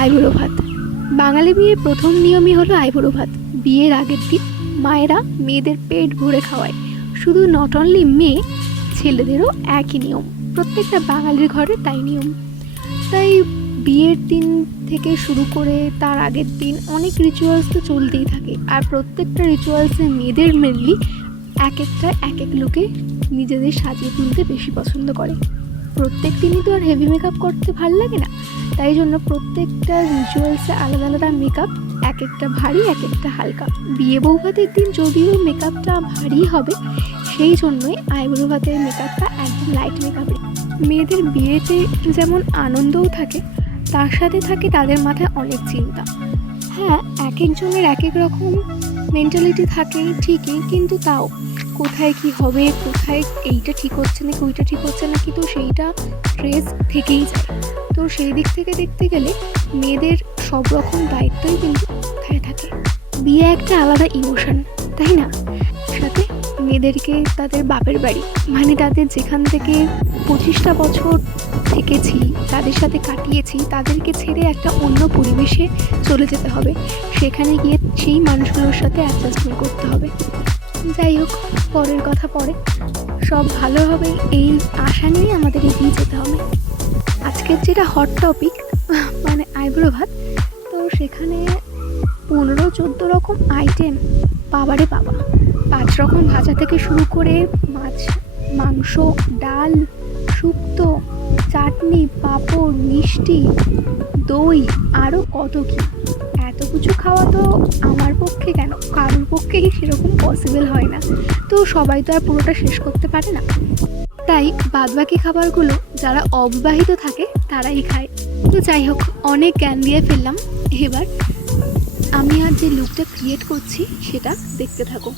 আইবুড়ো ভাত। বাঙালি বিয়ের প্রথম নিয়মই হলো আইবুড়ো ভাত। বিয়ের আগের দিন মায়েরা মেয়েদের পেট ভরে খাওয়ায়। শুধু নট অনলি মেয়ে, ছেলেদেরও একই নিয়ম। প্রত্যেকটা বাঙালির ঘরে তাই নিয়ম। তাই বিয়ের দিন থেকে শুরু করে তার আগের দিন অনেক রিচুয়ালস তো চলতেই থাকে। আর প্রত্যেকটা রিচুয়ালসে মেয়েদের মেনলি এক এক লুকে নিজেদের সাজিয়ে তুলতে বেশি পছন্দ করে। প্রত্যেক দিনই তো আর হেভি মেকআপ করতে ভালো লাগে না, তাই জন্য প্রত্যেকটা রিচুয়ালসে আলাদা আলাদা মেকআপ, এক একটা ভারী এক একটা হালকা। বিয়ে বউ ভাতের দিন যদিও মেকআপটা ভারী হবে, সেই জন্যই আইবুড়ো ভাতের মেকআপটা একদম লাইট মেকআপের। মেয়েদের বিয়েতে যেমন আনন্দও থাকে, তার সাথে থাকে তাদের মাথায় অনেক চিন্তা। হ্যাঁ, এক একজনের এক এক রকম মেন্টালিটি থাকে ঠিকই, কিন্তু তাও কোথায় কি হবে, কোথায় এইটা ঠিক হচ্ছে নাকি ওইটা ঠিক হচ্ছে নাকি, তো সেইটা স্ট্রেস থেকেই যায়। তো সেই দিক থেকে দেখতে গেলে মেয়েদের সব রকম দায়িত্বই কিন্তু মাথায় থাকে। বিয়ে একটা আলাদা ইমোশন, তাই না? সাথে মেয়েদেরকে তাদের বাপের বাড়ি, মানে তাদের যেখান থেকে 25টা বছর থেকেছি, তাদের সাথে কাটিয়েছি, তাদেরকে ছেড়ে একটা অন্য পরিবেশে চলে যেতে হবে। সেখানে গিয়ে সেই মানুষগুলোর সাথে অ্যাডজাস্টমেন্ট করতে হবে। যাই হোক, পরের কথা পরে, সব ভালো হবে এই আশা নিয়ে আমাদের এগিয়ে যেতে হবে। আজকের যেটা হট টপিক, মানে আইবুড়ো ভাত, তো সেখানে 15-14 রকম আইটেম, বাবারে বাবা। 5 রকম ভাজা থেকে শুরু করে মাছ, মাংস, ডাল, শুক্তো, চাটনি, পাঁপড়, মিষ্টি, দই, আরও কত কি। এত কিছু খাওয়া তো আমার পক্ষে কেন, কারোর পক্ষেই সেরকম পসিবল হয় না। তো সবাই তো আর পুরোটা শেষ করতে পারে না, তাই বাদবাকি খাবারগুলো যারা অবিবাহিত থাকে তারাই খায়। তো যাই হোক, অনেক জ্ঞান দিয়ে ফেললাম। এবার আমি আর যে লুকটা ক্রিয়েট করছি সেটা দেখতে থাকো।